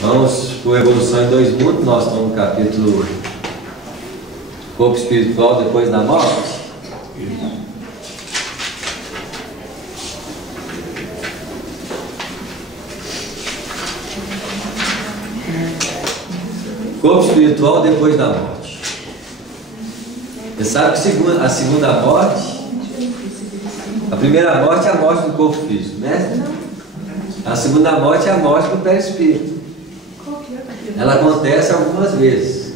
Vamos por Evolução em Dois Mundos. Nós estamos no capítulo Corpo Espiritual Depois da Morte. Corpo espiritual depois da morte. Você sabe que a segunda morte, a primeira morte é a morte do corpo físico, né? A segunda morte é a morte do perispírito. Ela acontece algumas vezes.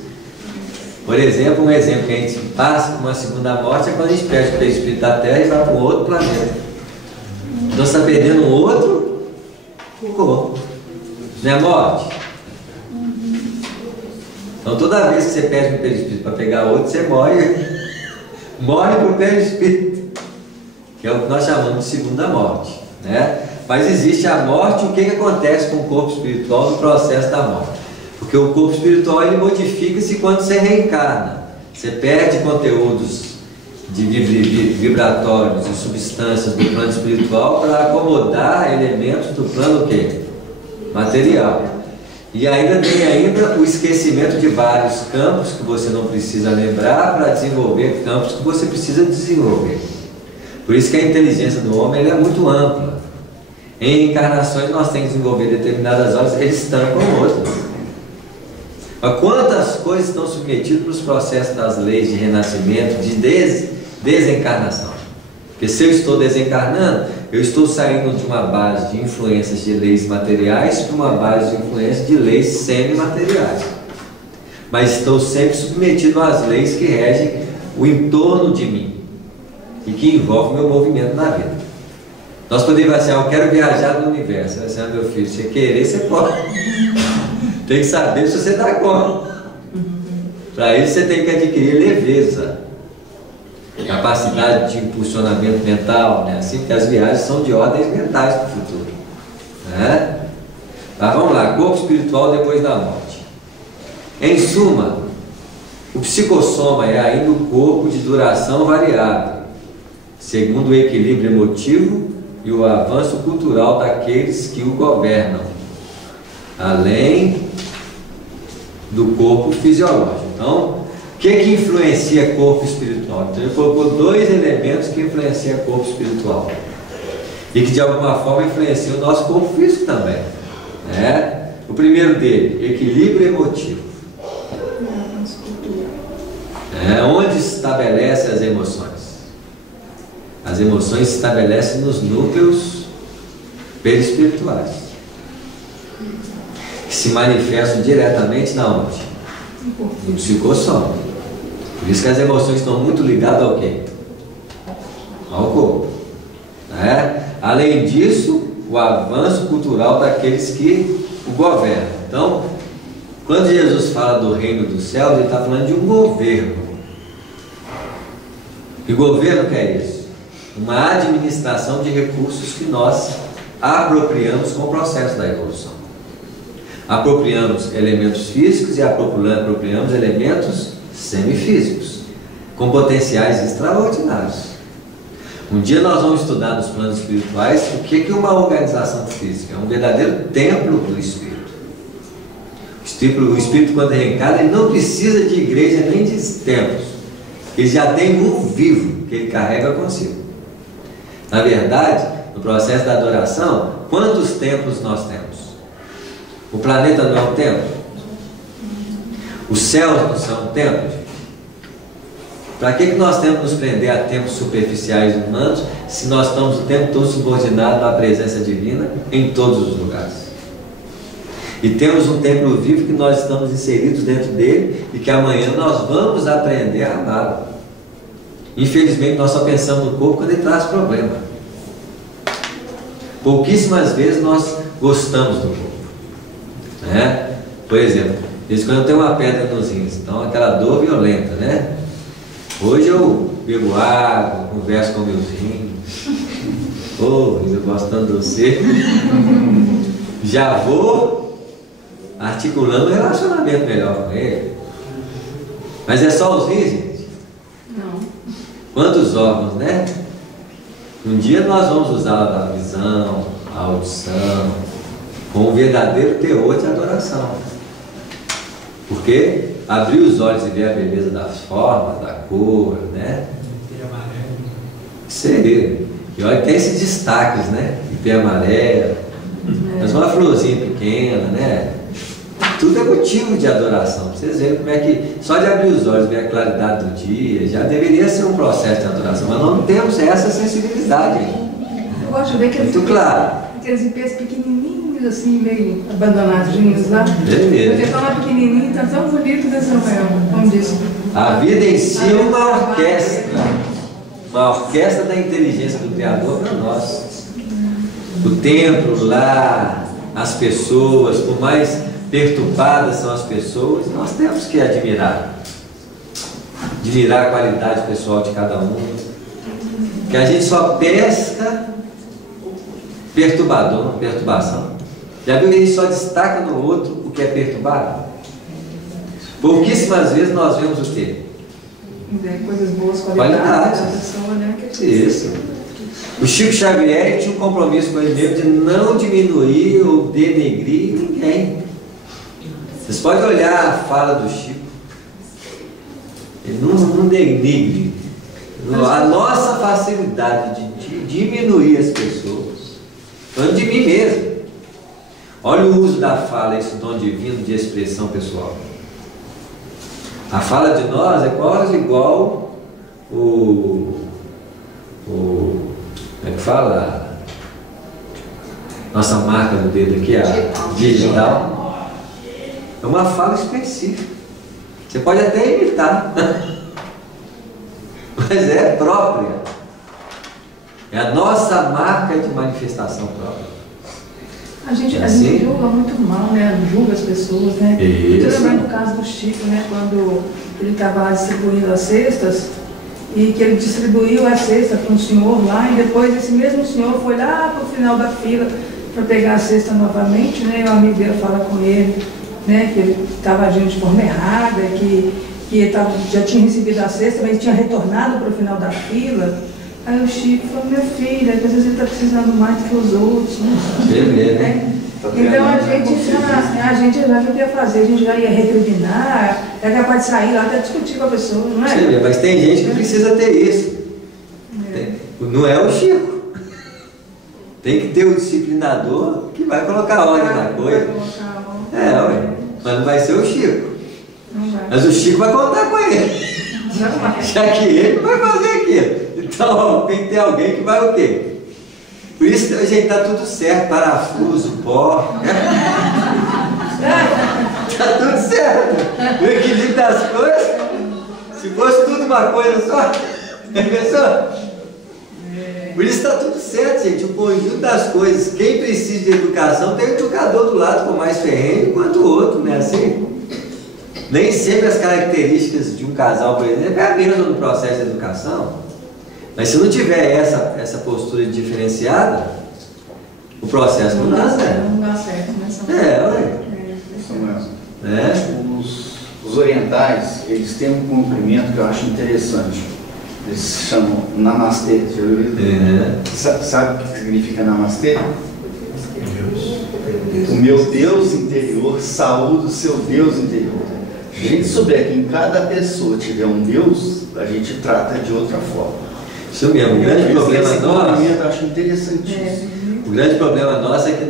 Por exemplo, um exemplo que a gente passa por uma segunda morte é quando a gente perde o perispírito da Terra e vai para um outro planeta. Então você está perdendo um outro corpo. Não é morte? Então toda vez que você perde um perispírito para pegar outro, você morre. Morre por perispírito, que é o que nós chamamos de segunda morte, né? Mas existe a morte. O que acontece com o corpo espiritual no processo da morte? Porque o corpo espiritual ele modifica-se quando você reencarna. Você perde conteúdos de vibratórios e substâncias do plano espiritual para acomodar elementos do plano quê? Material. E ainda tem o esquecimento de vários campos que você não precisa lembrar para desenvolver campos que você precisa desenvolver. Por isso que a inteligência do homem ela é muito ampla. Em encarnações nós temos que desenvolver determinadas horas, eles tampam outras. Mas quantas coisas estão submetidas para os processos das leis de renascimento, de desencarnação? Porque se eu estou desencarnando, eu estou saindo de uma base de influências de leis materiais para uma base de influências de leis semimateriais. Mas estou sempre submetido às leis que regem o entorno de mim e que envolvem o meu movimento na vida. Nós podemos dizer assim, eu quero viajar no universo. Você vai dizer, meu filho, se você querer, você pode. Tem que saber se você dá conta. Para isso você tem que adquirir leveza, capacidade de impulsionamento mental, né? Assim, porque as viagens são de ordens mentais para o futuro, né? Mas vamos lá, corpo espiritual depois da morte. Em suma, o psicossoma é ainda o corpo de duração variável, segundo o equilíbrio emotivo e o avanço cultural daqueles que o governam, além do corpo fisiológico. Então, o que influencia corpo espiritual? Então ele colocou dois elementos que influenciam o corpo espiritual e que de alguma forma influenciam o nosso corpo físico também, né? O primeiro dele, equilíbrio emotivo, onde se estabelece as emoções. As emoções se estabelecem nos núcleos perispirituais, que se manifestam diretamente na onde? No psicossoma. Por isso que as emoções estão muito ligadas ao quê? Ao corpo, né? Além disso, o avanço cultural daqueles que o governam. Então, quando Jesus fala do reino dos céus, ele está falando de um governo. Que governo que é isso? Uma administração de recursos que nós apropriamos com o processo da evolução. Apropriamos elementos físicos e apropriamos elementos semifísicos, com potenciais extraordinários. Um dia nós vamos estudar nos planos espirituais o que é uma organização física. É um verdadeiro templo do Espírito. O Espírito, quando reencarna, ele não precisa de igreja nem de templos. Ele já tem um vivo que ele carrega consigo. Na verdade, no processo da adoração, quantos templos nós temos? O planeta não é um templo? Os céus não são um templo? Para que nós temos que nos prender a templos superficiais humanos se nós estamos o tempo todo subordinados à presença divina em todos os lugares? E temos um templo vivo que nós estamos inseridos dentro dele e que amanhã nós vamos aprender a amá-lo. Infelizmente nós só pensamos no corpo quando ele traz problema. Pouquíssimas vezes nós gostamos do corpo, né? Por exemplo, desde quando eu tenho uma pedra nos rins, então aquela dor violenta, né? Hoje eu bebo água, converso com meus rins. Eu gosto tanto de você. Já vou articulando um relacionamento melhor com ele. Mas é só os rins, gente? Não. Quantos órgãos, né? Um dia nós vamos usar a visão, a audição, com um verdadeiro teor de adoração. Porque abrir os olhos e ver a beleza das formas, da cor, né? Seria. E olha que tem esses destaques, né? Ipê amarelo, mas uma florzinha pequena, né? Tudo é motivo de adoração. Pra vocês verem como é que só de abrir os olhos, ver a claridade do dia, já deveria ser um processo de adoração, mas não temos essa sensibilidade ainda. Eu gosto de ver aqueles ipês pequenininhos, assim, meio abandonadinhos lá. Beleza. Porque estão lá pequenininho, tá tão bonito, né, Samuel? Como disse. A vida em si é uma orquestra da inteligência do Criador para nós. O templo, o lar, as pessoas, por mais perturbadas são as pessoas, nós temos que admirar a qualidade pessoal de cada um, que a gente só pesca perturbação. Já viu que a gente só destaca no outro o que é perturbado? Pouquíssimas vezes nós vemos o quê? Coisas boas, qualidades da pessoa, né? Isso. O Chico Xavier tinha um compromisso com ele mesmo de não diminuir ou denegrir ninguém. Vocês podem olhar a fala do Chico. Ele não denigre. A nossa facilidade de diminuir as pessoas, falando de mim mesmo. Olha o uso da fala, esse dom divino de expressão pessoal. A fala de nós é quase igual como é que fala? Nossa marca do dedo aqui, a digital. É uma fala específica. Você pode até imitar, mas é própria. É a nossa marca de manifestação própria. A gente julga muito mal, né? Julga as pessoas, né? Eu lembro do caso do Chico, né? Quando ele estava lá distribuindo as cestas, e que ele distribuiu a cesta para um senhor lá, e depois esse mesmo senhor foi lá para o final da fila para pegar a cesta novamente, né? E o amigo dele fala com ele, né? Que ele estava agindo de forma errada, que ele já tinha recebido a cesta, mas tinha retornado para o final da fila. Aí o Chico falou: meu filho, às vezes ele está precisando mais do que os outros, né? Então a gente já ia fazer, a gente já ia recriminar, é capaz de sair lá até discutir com a pessoa, não é? Mas tem gente que precisa ter isso. Não é o Chico. Tem que ter o disciplinador que vai colocar ordem na coisa. Mas não vai ser o Chico. Mas o Chico vai contar com ele. Já que ele vai fazer aquilo. Então tem que ter alguém que vai o quê? Por isso, gente, está tudo certo, parafuso, pó. Está tudo certo. O equilíbrio das coisas, se fosse tudo uma coisa só, pensou? Por isso está tudo certo, gente. O conjunto das coisas. Quem precisa de educação tem o educador do lado com mais ferrenho quanto o outro, não é assim? Nem sempre as características de um casal, por exemplo, é a mesma no processo de educação. Mas se não tiver essa postura diferenciada, o processo não dá certo. Não dá certo, né? Os orientais, eles têm um cumprimento que eu acho interessante. Eles chamam Namastê. Já ouviu? Sabe o que significa Namastê? O meu Deus interior saúda o seu Deus interior. Se a gente souber que em cada pessoa tiver um Deus, a gente trata de outra forma. Isso mesmo, o grande problema nosso. Eu acho interessantíssimo. O grande problema nosso é que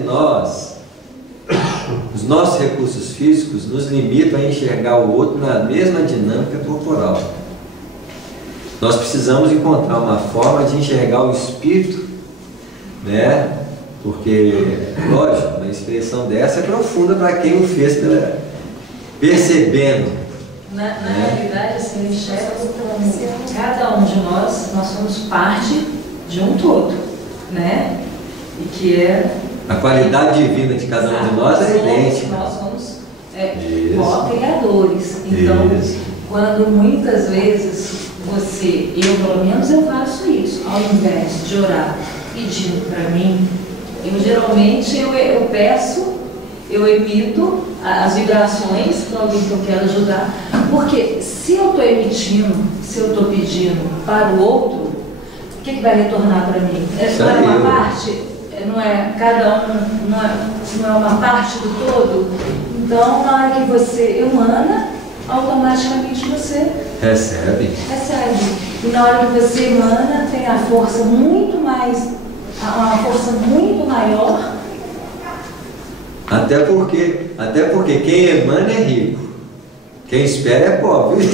os nossos recursos físicos nos limitam a enxergar o outro na mesma dinâmica corporal. Nós precisamos encontrar uma forma de enxergar o espírito, né? Porque, lógico, uma expressão dessa é profunda para quem o fez percebendo. Na realidade, assim, eu enxergo cada um de nós somos parte de um todo, né? E que é... A qualidade divina de cada um de nós é idêntica. Nós somos co-criadores. Então, quando muitas vezes eu pelo menos eu faço isso, ao invés de orar pedindo para mim, eu geralmente eu peço, eu emito as vibrações para alguém que eu quero ajudar, porque se eu estou emitindo, se eu estou pedindo para o outro, o que vai retornar para mim? Para uma parte, cada um não é uma parte do todo. Então, na hora que você emana, automaticamente você recebe. E na hora que você emana, tem a força muito mais, uma força muito maior. Até porque quem emana é rico, quem espera é pobre.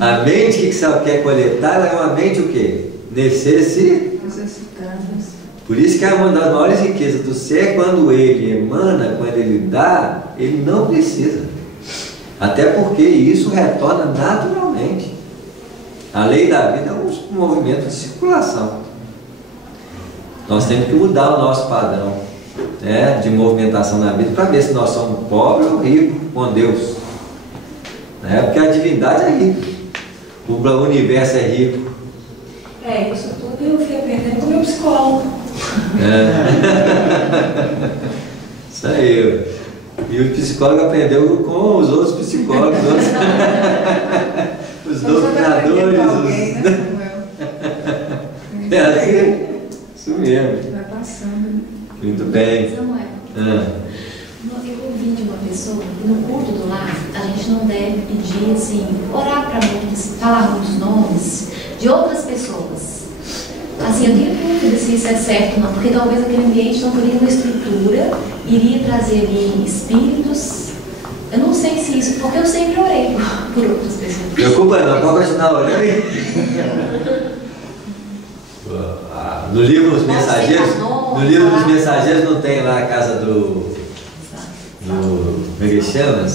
A mente que só quer coletar, ela é uma mente o quê? Necessitada. Por isso que uma das maiores riquezas do ser é quando ele emana, quando ele dá, ele não precisa. Até porque isso retorna naturalmente. A lei da vida é um movimento de circulação. Nós temos que mudar o nosso padrão, né, de movimentação na vida para ver se nós somos pobres ou ricos com Deus. Né? Porque a divindade é rica, o universo é rico. Isso tudo eu fui aprendendo com o meu psicólogo. Isso aí. E o psicólogo aprendeu com os outros psicólogos, os doutrinadores. É assim? Isso mesmo. Vai passando. Muito bem. Samuel, eu ouvi de uma pessoa que no culto do lar a gente não deve pedir assim, orar para muitos, falar muitos nomes de outras pessoas. Assim, eu tenho dúvida se isso é certo ou não, porque talvez aquele ambiente não teria uma estrutura, iria trazer ali espíritos. Eu não sei se isso, porque eu sempre orei por outras pessoas. Preocupa não, pode continuar orando aí. No livro dos Mensageiros, não tem lá a casa do como é que chama?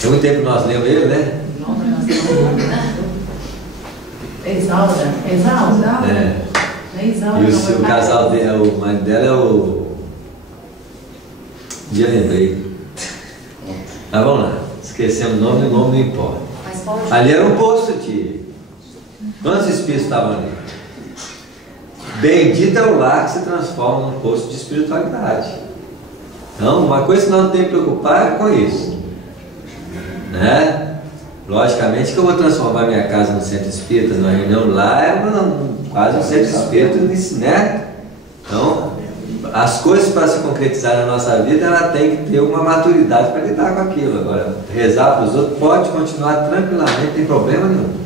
Tem muito tempo que nós lemos ele, né? Exalda. E o casal dele, o marido dela é o... Já lembrei. Mas vamos lá, esquecemos o nome não importa. Ali era um poço de... Quantos espíritos estavam ali? Bendito é o lar que se transforma num poço de espiritualidade. Então, uma coisa que nós não temos que preocupar é com isso, né? Logicamente que eu vou transformar minha casa no centro espírita, numa reunião lá é quase um centro espírita, né? Então, as coisas para se concretizar na nossa vida, ela tem que ter uma maturidade para lidar com aquilo. Agora, rezar para os outros pode continuar tranquilamente, não tem problema nenhum.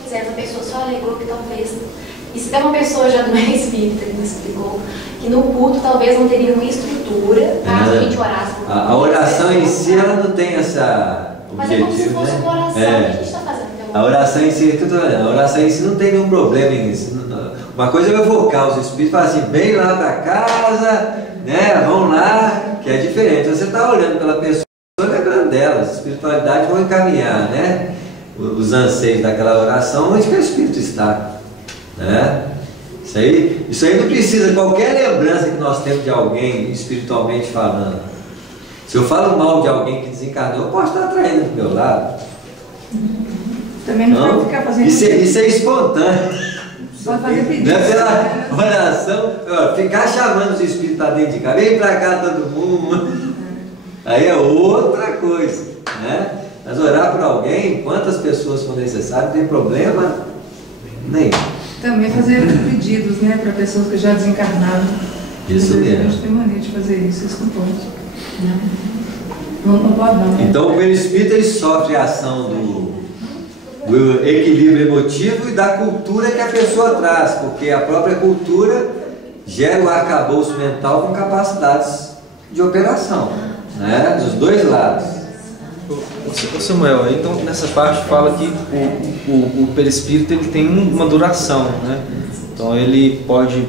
Pois é, essa pessoa só alegou que talvez, e se tem uma pessoa já não é espírita que me explicou, que no culto talvez não teria uma estrutura, caso a gente orasse por a oração em si, ela não tem essa... Mas é como se fosse uma oração que a gente está fazendo. A oração em si, a oração em si não tem nenhum problema nisso. Uma coisa é evocar os espíritos e falar assim, vem lá para casa, né? Vão lá, que é diferente. Você está olhando pela pessoa, lembrando dela, a espiritualidade vão encaminhar, né? Os anseios daquela oração, onde que o espírito está, né? Isso aí não precisa, qualquer lembrança que nós temos de alguém espiritualmente falando. Se eu falo mal de alguém que desencarnou, eu posso estar atraindo do meu lado. Também não pode ficar fazendo isso é espontâneo. Pode fazer pedido. Não é pela oração, ficar chamando os espíritos para dentro de casa, vem para cá todo mundo. Aí é outra coisa, né? Mas orar por alguém, quantas pessoas for necessário, não tem problema nenhum. Também fazer pedidos, né, para pessoas que já desencarnaram. Isso mesmo. A gente tem mania de fazer isso não pode. Não pode não. Então o perispírito ele sofre a ação do equilíbrio emotivo e da cultura que a pessoa traz, porque a própria cultura gera o arcabouço mental com capacidades de operação, né? Dos dois lados. Ô Samuel, então nessa parte fala que o perispírito ele tem uma duração, né? Então ele pode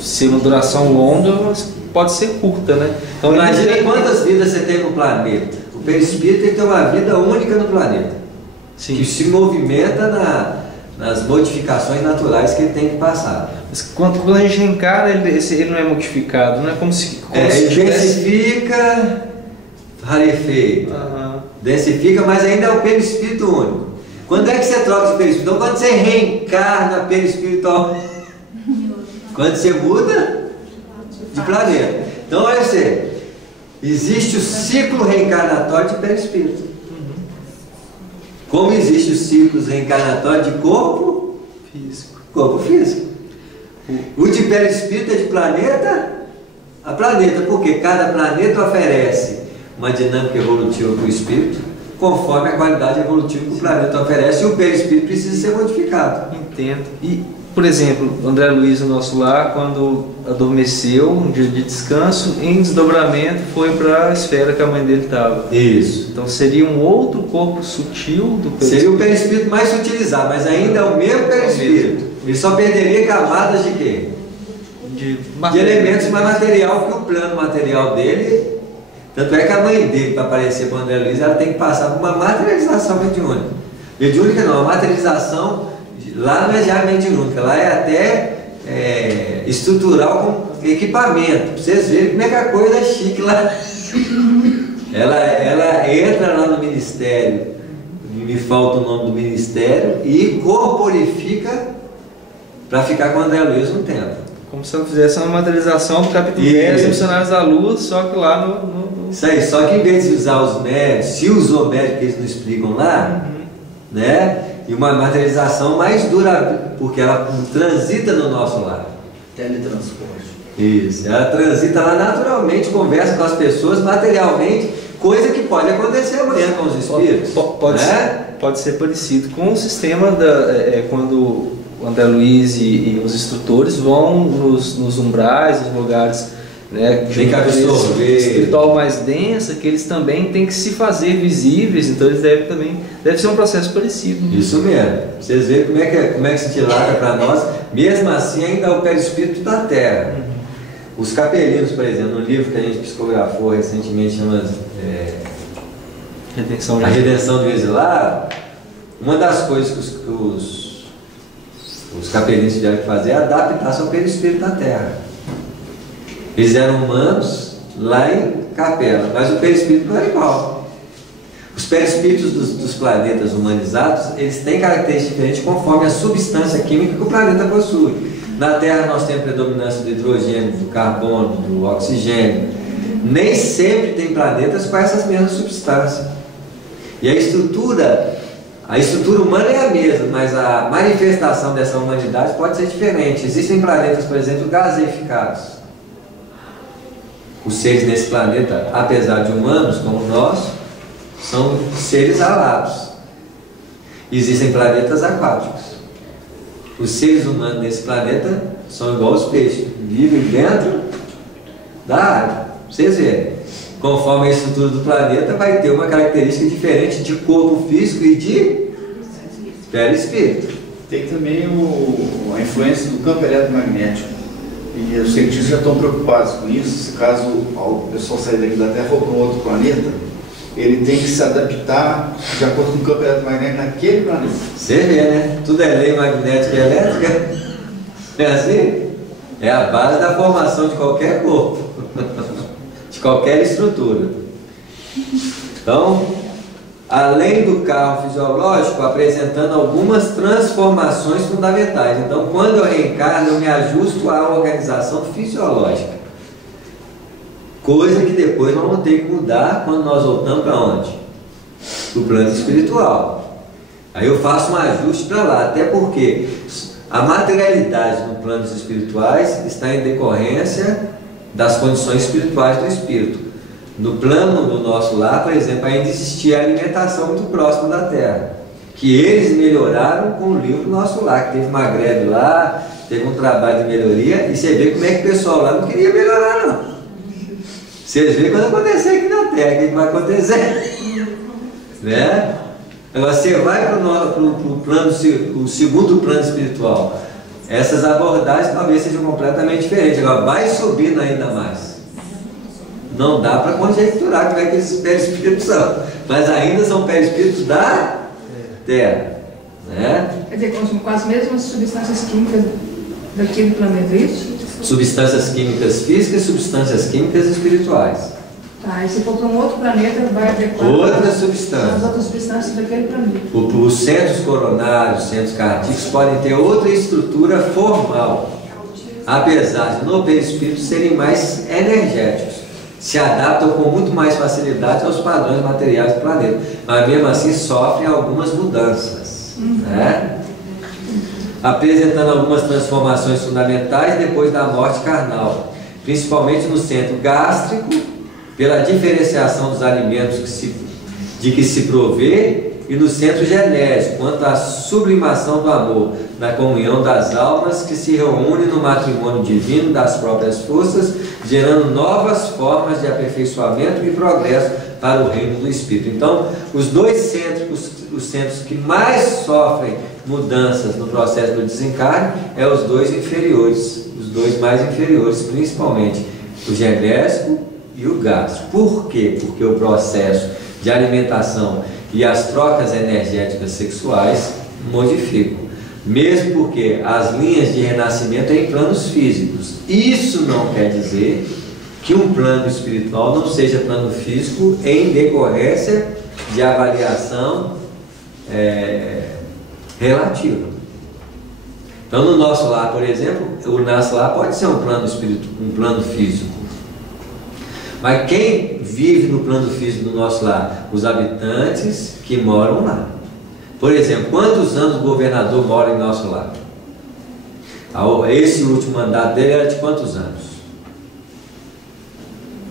ser uma duração longa, mas pode ser curta, né? Então, imagina quantas vidas você tem no planeta. O perispírito tem que ter uma vida única no planeta. Sim. Que se movimenta nas modificações naturais que ele tem que passar. Mas quando a gente reencara, ele não é modificado, não é como se... ele densifica, rarefeita. Densifica, mas ainda é o perispírito único. Quando é que você troca de perispírito? Então quando você reencarna perispiritual, quando você muda de planeta. Então olha você, existe o ciclo reencarnatório de perispírito. Como existe os ciclos reencarnatórios de corpo corpo físico. O de perispírito é de planeta a planeta, porque cada planeta oferece uma dinâmica evolutiva para o espírito, conforme a qualidade evolutiva que o planeta oferece, e o perispírito precisa ser modificado. Entendo. E, por exemplo, André Luiz, o nosso lar, quando adormeceu, um dia de descanso, em desdobramento foi para a esfera que a mãe dele estava. Isso. Então seria um outro corpo sutil do perispírito. Seria o perispírito mais sutilizado, mas ainda é o mesmo perispírito. Ele só perderia camadas de quê? De elementos mais material que o plano material dele. Tanto é que a mãe dele, para aparecer para o André Luiz, ela tem que passar por uma materialização mediúnica. Mediúnica não, a materialização lá não é já mediúnica, lá é até estrutural com equipamento. Para vocês verem como é que a coisa é chique lá. Ela entra lá no ministério, me falta o nome do ministério, e corporifica para ficar com o André Luiz um tempo. Como se ela fizesse uma materialização do capítulo 10 Missionários da Luz, só que lá no... Isso aí, só que em vez de usar os médios, se usou médios que eles não explicam lá, né? E uma materialização mais dura, porque ela transita no nosso lar. Teletransporte. Isso, ela transita lá naturalmente, conversa com as pessoas materialmente, coisa que pode acontecer amanhã com os espíritos. Pode ser parecido com o sistema quando o André Luiz e os instrutores vão nos umbrais, nos lugares, né, tem que absorver espiritual mais densa, que eles também têm que se fazer visíveis, então eles deve ser um processo parecido. Isso mesmo. Vocês veem como é que se dilata para nós, mesmo assim ainda é o perispírito da Terra. Os capelinos, por exemplo, no livro que a gente psicografou recentemente, chama A Redenção do Exilado, uma das coisas que os capelinos tiveram que fazer é adaptar-se ao perispírito da Terra. Eles eram humanos lá em Capela, mas o perispírito não era igual. Os perispíritos dos planetas humanizados, eles têm características diferentes conforme a substância química que o planeta possui. Na Terra nós temos predominância do hidrogênio, do carbono, do oxigênio. Nem sempre tem planetas com essas mesmas substâncias. E a estrutura humana é a mesma, mas a manifestação dessa humanidade pode ser diferente. Existem planetas, por exemplo, gaseificados. Os seres nesse planeta, apesar de humanos como nós, são seres alados. Existem planetas aquáticos. Os seres humanos nesse planeta são igual aos peixes, vivem dentro da água. Vocês verem. Conforme a estrutura do planeta, vai ter uma característica diferente de corpo físico e de perispírito. Tem também a influência do campo eletromagnético. E os cientistas já estão preocupados com isso. Se caso o pessoal sair daqui da Terra ou para um outro planeta, ele tem que se adaptar de acordo com o campo eletromagnético naquele planeta. Você vê, né? Tudo é lei magnética e elétrica. É assim? É a base da formação de qualquer corpo, de qualquer estrutura. Então, além do carro fisiológico, apresentando algumas transformações fundamentais. Então, quando eu reencarno, eu me ajusto à organização fisiológica. Coisa que depois nós vamos ter que mudar quando nós voltamos para onde? Para o plano espiritual. Aí eu faço um ajuste para lá, até porque a materialidade no planos espirituais está em decorrência das condições espirituais do espírito. No plano do nosso lar, por exemplo, ainda existia alimentação muito próxima da Terra, que eles melhoraram com o livro do Nosso Lar, que teve uma greve lá, teve um trabalho de melhoria, e você vê como é que o pessoal lá não queria melhorar, não. Vocês veem quando acontecer aqui na Terra, o que vai acontecer? Né? Agora você vai para o plano, o segundo plano espiritual, essas abordagens talvez sejam completamente diferentes. Agora vai subindo ainda mais. Não dá para conjecturar como é que esses perispíritos são, mas ainda são perispíritos da Terra. Né? Quer dizer, com as mesmas substâncias químicas daquele planeta, isso? Substâncias químicas físicas e substâncias químicas espirituais. Tá, e se for para um outro planeta, vai adequar outras substâncias. as outras substâncias daquele planeta. Os centros coronários, centros cardíacos podem ter outra estrutura formal, apesar de no perispírito serem mais energéticos. Se adaptam com muito mais facilidade aos padrões materiais do planeta, mas mesmo assim sofrem algumas mudanças. Né? apresentando algumas transformações fundamentais depois da morte carnal, principalmente no centro gástrico, pela diferenciação dos alimentos de que se provê, e no centro genésico, quanto à sublimação do amor, na comunhão das almas que se reúnem no matrimônio divino das próprias forças, gerando novas formas de aperfeiçoamento e progresso para o reino do Espírito. Então, os dois centros, os centros que mais sofrem mudanças no processo do desencarne, os dois inferiores, os dois mais inferiores, principalmente o genésico e o gástrico. Por quê? Porque o processo de alimentação e as trocas energéticas sexuais modificam. Mesmo porque as linhas de renascimento é em planos físicos. Isso não quer dizer que um plano espiritual não seja plano físico em decorrência de avaliação relativa. Então, no nosso lar, por exemplo, o nosso lar pode ser um plano espiritual, um plano físico. Mas quem vive no plano físico do nosso lar? Os habitantes que moram lá. Por exemplo, quantos anos o governador mora em nosso lar? Esse último mandato dele era de quantos anos?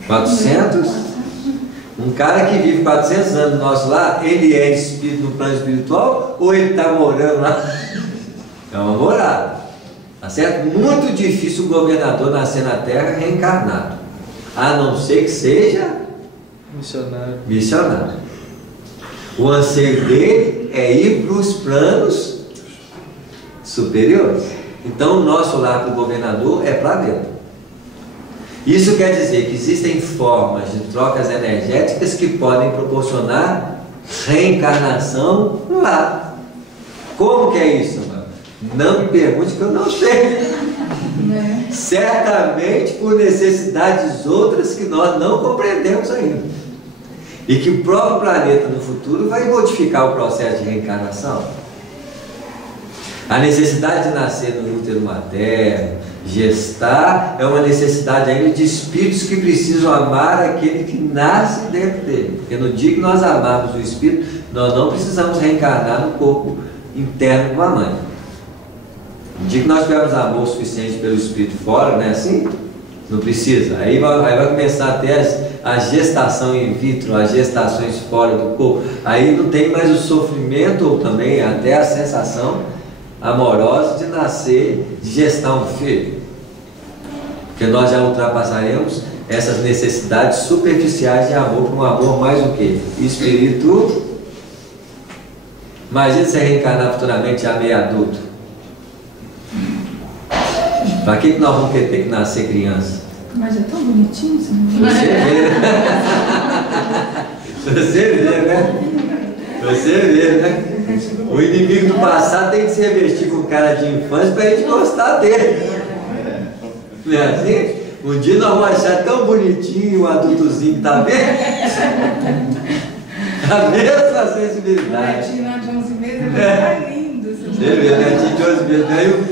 400? Um cara que vive 400 anos no nosso lar, ele é espírito no plano espiritual ou ele está morando lá? É uma morada. Tá certo? Muito difícil o governador nascer na terra reencarnado, a não ser que seja missionário. O anseio dele é ir para os planos superiores. Então, o nosso lar para o governador é para dentro. Isso quer dizer que existem formas de trocas energéticas que podem proporcionar reencarnação lá. Como que é isso, mano? Não me pergunte que eu não sei. Certamente por necessidades outras que nós não compreendemos ainda. E que o próprio planeta no futuro vai modificar o processo de reencarnação. A necessidade de nascer no útero materno, gestar, é uma necessidade ainda de espíritos que precisam amar aquele que nasce dentro dele. Porque no dia que nós amarmos o espírito, nós não precisamos reencarnar no corpo interno de uma mãe. No dia que nós tivermos amor suficiente pelo espírito fora, não é assim? Não precisa. Aí vai começar a ter a gestação in vitro, as gestações fora do corpo. Aí não tem mais o sofrimento, ou também até a sensação amorosa de nascer, de gestar um filho. Porque nós já ultrapassaremos essas necessidades superficiais de amor para um amor mais o quê? Espírito. Imagina você reencarnar futuramente já meio adulto. Para que nós vamos ter que nascer criança? Mas é tão bonitinho, você não Você vê, né? Você vê, né? O inimigo do passado tem que se revestir com cara de infância para a gente gostar dele. Não é assim? Um dia nós vamos achar tão bonitinho o adultozinho que está vendo. A mesma sensibilidade. O netinho lá de 11 meses vai ficar lindo. Você vê, netinho de 11 meses.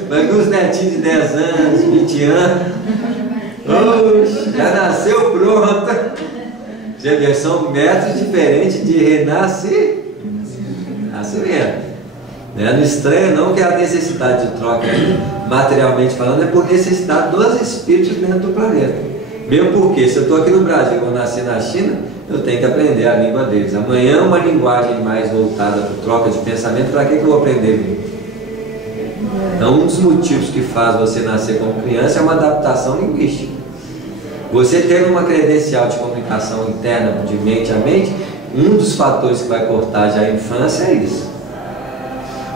Vai ver os netinhos de 10 anos, 20 anos. Oxe, já nasceu pronto. Você vê, são métodos diferentes de renascer. Nascimento. Não estranha não que a necessidade de troca, materialmente falando, é por necessidade dos espíritos dentro do planeta. Mesmo porque, se eu estou aqui no Brasil, vou nascer na China, eu tenho que aprender a língua deles. Amanhã uma linguagem mais voltada para troca de pensamento, para que eu vou aprender? Então, um dos motivos que faz você nascer como criança é uma adaptação linguística. Você tendo uma credencial de comunicação interna de mente a mente, um dos fatores que vai cortar já a infância é isso.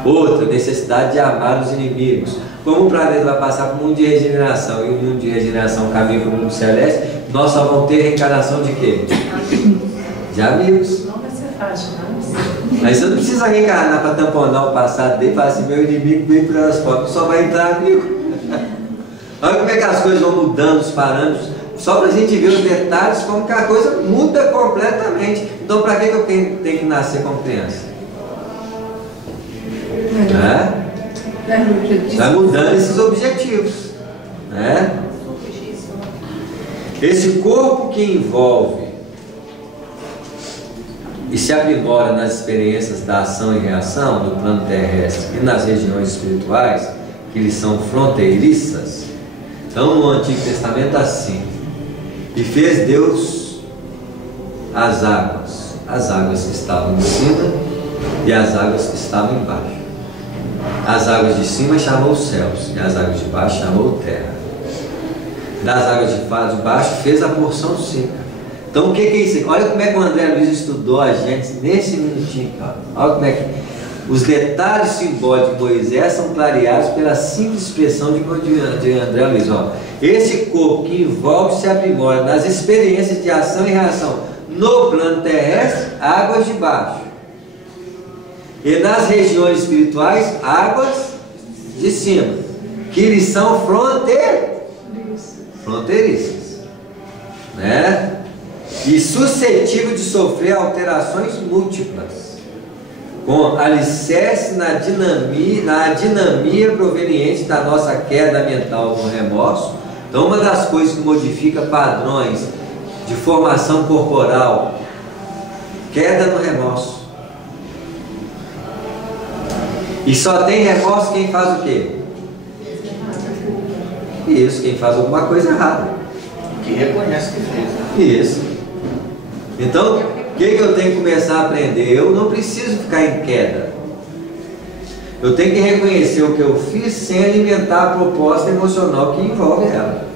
Outra, necessidade de amar os inimigos. Como o planeta vai passar para o mundo de regeneração, e o mundo de regeneração caminha para o mundo celeste, nós só vamos ter reencarnação de quê? De amigos. Não vai ser fácil, não. Mas você não precisa reencarnar para tamponar o passado dele e falar assim, meu inimigo veio por elas próprias, só vai entrar amigo. Olha como é que as coisas vão mudando, os parâmetros, só para a gente ver os detalhes, como que a coisa muda completamente. Então, para que eu tenho que nascer como criança? Vai mudando esses objetivos, né? Esse corpo que envolve e se aprimora nas experiências da ação e reação no plano terrestre e nas regiões espirituais, que lhes são fronteiriças. Então, no Antigo Testamento, assim: e fez Deus as águas que estavam em cima e as águas que estavam embaixo. As águas de cima chamou os céus, e as águas de baixo chamou terra. Das águas de baixo fez a porção seca. Então, o que é isso? Olha como é que o André Luiz estudou a gente nesse minutinho, cara. Olha como é que os detalhes simbólicos de Moisés são clareados pela simples expressão de André Luiz. Ó. Esse corpo que envolve e se aprimora nas experiências de ação e reação no plano terrestre, águas de baixo. E nas regiões espirituais, águas de cima, que lhes são fronteiriças, né? E suscetível de sofrer alterações múltiplas, com alicerce na dinamia proveniente da nossa queda mental com remorso. Então, uma das coisas que modifica padrões de formação corporal, queda no remorso. E só tem remorso quem faz o quê? Isso, quem faz alguma coisa errada. Que reconhece que fez, né? Isso. Então, o que eu tenho que começar a aprender? Eu não preciso ficar em queda. Eu tenho que reconhecer o que eu fiz sem alimentar a proposta emocional que envolve ela.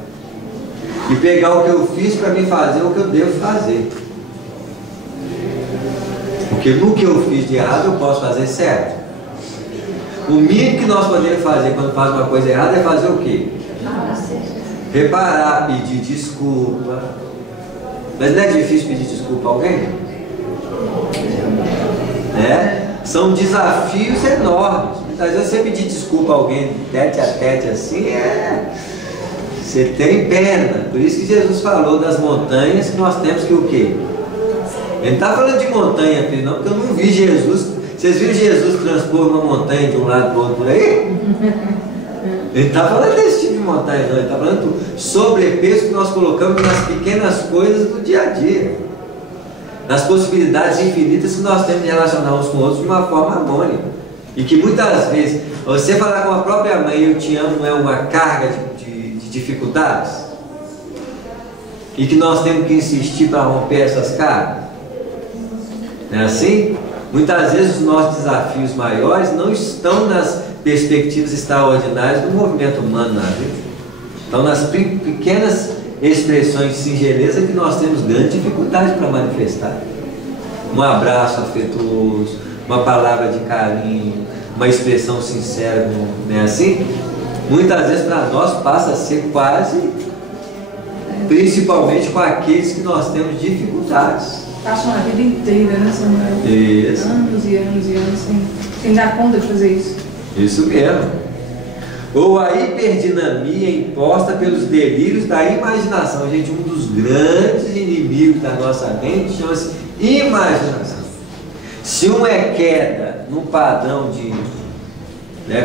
E pegar o que eu fiz para me fazer o que eu devo fazer. Porque no que eu fiz de errado eu posso fazer certo. O mínimo que nós podemos fazer quando faz uma coisa errada é fazer o quê? Reparar, pedir desculpa. Mas não é difícil pedir desculpa a alguém? São desafios enormes. Muitas vezes você pedir desculpa a alguém tete a tete assim, você tem pena. Por isso que Jesus falou das montanhas, que nós temos que o quê? Ele não está falando de montanha aqui não, porque eu não vi Jesus. Vocês viram Jesus transpor uma montanha de um lado para o outro por aí? Ele está falando desse tipo de montanha, não. Ele está falando do sobrepeso que nós colocamos nas pequenas coisas do dia a dia, nas possibilidades infinitas que nós temos de relacionar uns com outros de uma forma harmônica. E que muitas vezes, você falar com a própria mãe, eu te amo, não é uma carga de dificuldades? E que nós temos que insistir para romper essas cargas? Não é assim? Muitas vezes os nossos desafios maiores não estão nas perspectivas extraordinárias do movimento humano na vida. Estão nas pequenas expressões de singeleza que nós temos grande dificuldade para manifestar. Um abraço afetuoso, uma palavra de carinho, uma expressão sincera, não é assim? Muitas vezes para nós passa a ser quase, principalmente com aqueles que nós temos dificuldades. Passam a vida inteira, né, Samuel? Isso. Anos e anos e anos sem dar conta de fazer isso. Isso mesmo. Ou a hiperdinamia imposta pelos delírios da imaginação. Gente, um dos grandes inimigos da nossa mente chama-se imaginação. Se um é queda num padrão de...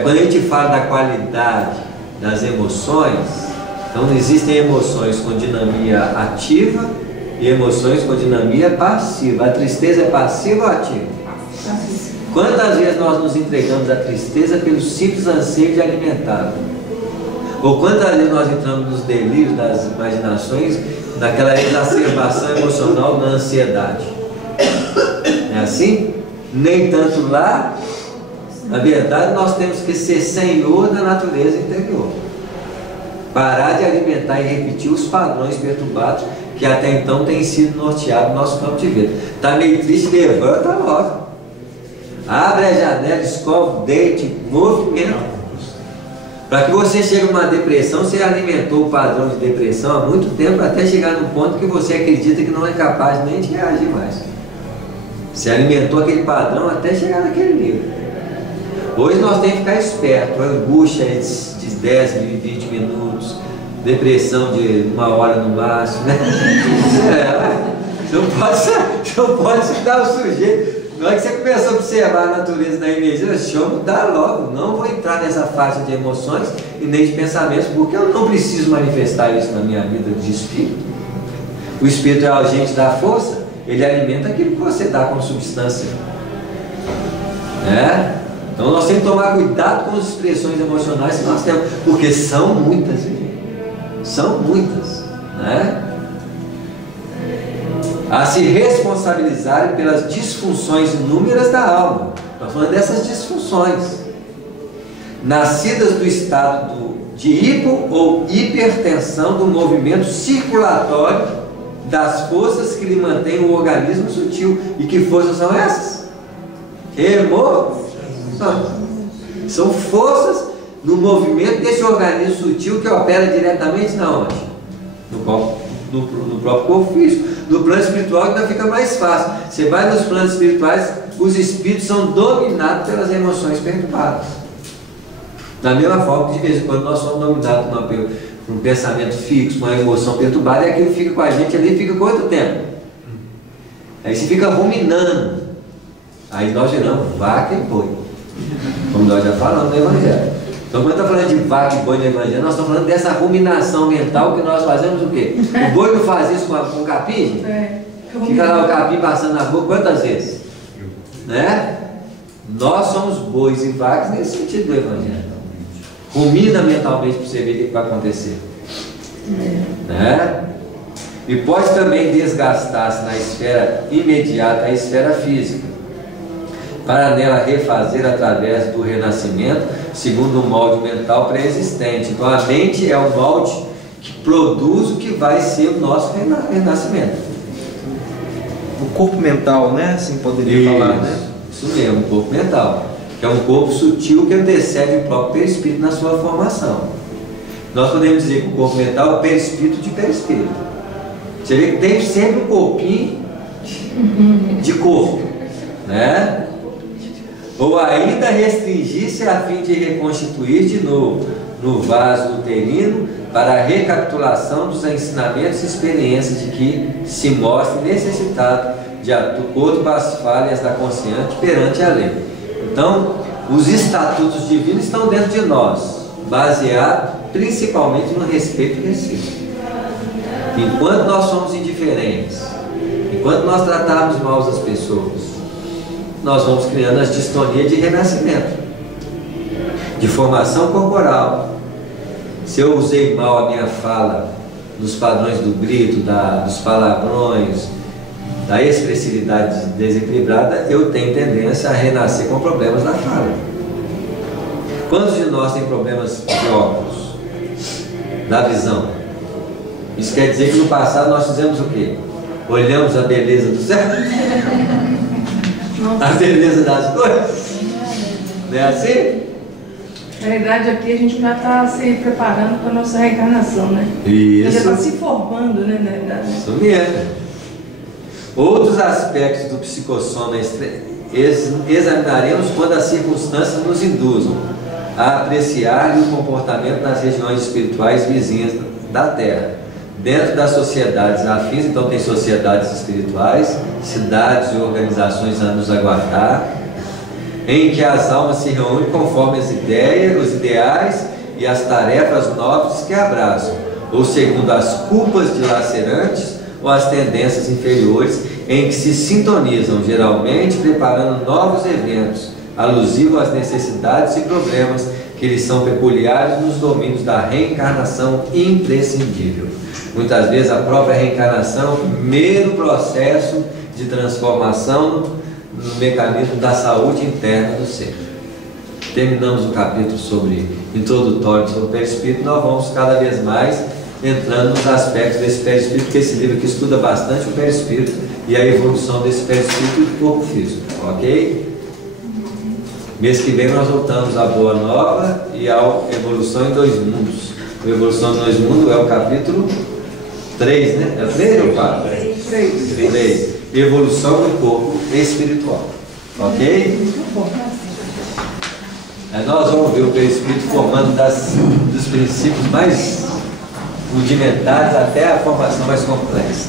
quando a gente fala da qualidade das emoções, então existem emoções com dinamia ativa e emoções com dinamia passiva. A tristeza é passiva ou ativa? Quantas vezes nós nos entregamos à tristeza pelo simples anseio de alimentar? Ou quantas vezes nós entramos nos delírios das imaginações, naquela exacerbação emocional da ansiedade? É assim? Nem tanto lá. Na verdade, nós temos que ser senhor da natureza interior. Parar de alimentar e repetir os padrões perturbados que até então têm sido norteados no nosso campo de vida. Está meio triste? Levanta logo. Abre a janela, escova, deite, movimento. Para que você chegue a uma depressão, você alimentou o padrão de depressão há muito tempo, até chegar num ponto que você acredita que não é capaz nem de reagir mais. Você alimentou aquele padrão até chegar naquele nível. Hoje nós temos que ficar esperto. Angústia de 10, 20 minutos, depressão de 1 hora no máximo, né? Não pode citar o sujeito. Na hora que você começou a observar a natureza da energia, deixa eu mudar logo. Não vou entrar nessa faixa de emoções e nem de pensamentos, porque eu não preciso manifestar isso na minha vida de espírito. O espírito é o agente da força, ele alimenta aquilo que você dá como substância, né? Então nós temos que tomar cuidado com as expressões emocionais que nós temos, porque são muitas, né? A se responsabilizarem pelas disfunções inúmeras da alma. Nós falando dessas disfunções, nascidas do estado de hipo ou hipertensão do movimento circulatório das forças que lhe mantêm o organismo sutil. E que forças são essas? São forças no movimento desse organismo sutil que opera diretamente na onde? No próprio corpo físico. No plano espiritual ainda fica mais fácil. Você vai nos planos espirituais, os espíritos são dominados pelas emoções perturbadas. Da mesma forma que de vez em quando nós somos dominados por um pensamento fixo, uma emoção perturbada, e aquilo fica com a gente ali, fica quanto tempo? Aí você fica ruminando. Aí nós viramos vaca e boi, como nós já falamos no Evangelho. Então quando está falando de vaca e boi no Evangelho, nós estamos falando dessa ruminação mental que nós fazemos o quê? O boi não faz isso com o capim? Fica lá o capim passando na rua quantas vezes? Né? Nós somos bois e vacas nesse sentido do Evangelho. Rumina mentalmente para você ver o que vai acontecer. Né? E pode também desgastar-se na esfera imediata, a esfera física, para nela refazer através do renascimento, segundo o molde mental pré-existente. Então a mente é o molde que produz o que vai ser o nosso renascimento. O corpo mental, né? Assim poderia falar, né? Isso mesmo, o corpo mental, que é um corpo sutil que antecede o próprio perispírito na sua formação. Nós podemos dizer que o corpo mental é o perispírito de perispírito. Você vê que tem sempre um corpinho de corpo, né? Ou ainda restringir-se a fim de reconstituir de novo no vaso uterino para a recapitulação dos ensinamentos e experiências de que se mostre necessitado de acordo com as falhas da consciência perante a lei. Então, os estatutos divinos estão dentro de nós, baseados principalmente no respeito recíproco. Enquanto nós somos indiferentes, enquanto nós tratarmos mal as pessoas, nós vamos criando as distonias de renascimento, de formação corporal. Se eu usei mal a minha fala nos padrões do grito, dos palavrões, da expressividade desequilibrada, eu tenho tendência a renascer com problemas na fala. Quantos de nós tem problemas de óculos, da visão? Isso quer dizer que no passado nós fizemos o quê? Olhamos a beleza do céu, a beleza das coisas, não é assim? Na verdade, aqui a gente já está se preparando para a nossa reencarnação, né? Isso. Já está se formando, né? Na verdade. Isso mesmo. Outros aspectos do psicossoma examinaremos quando as circunstâncias nos induzam a apreciar o comportamento nas regiões espirituais vizinhas da Terra, dentro das sociedades afins. Então tem sociedades espirituais, cidades e organizações a nos aguardar, em que as almas se reúnem conforme as ideias, os ideais e as tarefas nobres que abraçam, ou segundo as culpas dilacerantes ou as tendências inferiores, em que se sintonizam, geralmente preparando novos eventos alusivos às necessidades e problemas que lhes são peculiares nos domínios da reencarnação imprescindível. Muitas vezes a própria reencarnação, mero processo de transformação no mecanismo da saúde interna do ser. Terminamos o capítulo introdutório sobre o perispírito. Nós vamos cada vez mais entrando nos aspectos desse perispírito, porque esse livro aqui estuda bastante o perispírito e a evolução desse perispírito do corpo físico, ok? Mês que vem nós voltamos à Boa Nova e à Evolução em Dois Mundos. A Evolução em Dois Mundos é o capítulo 3, né? É 3 ou 4? 3. Evolução do corpo espiritual, ok? Aí nós vamos ver o perispírito formando dos princípios mais rudimentares até a formação mais complexa.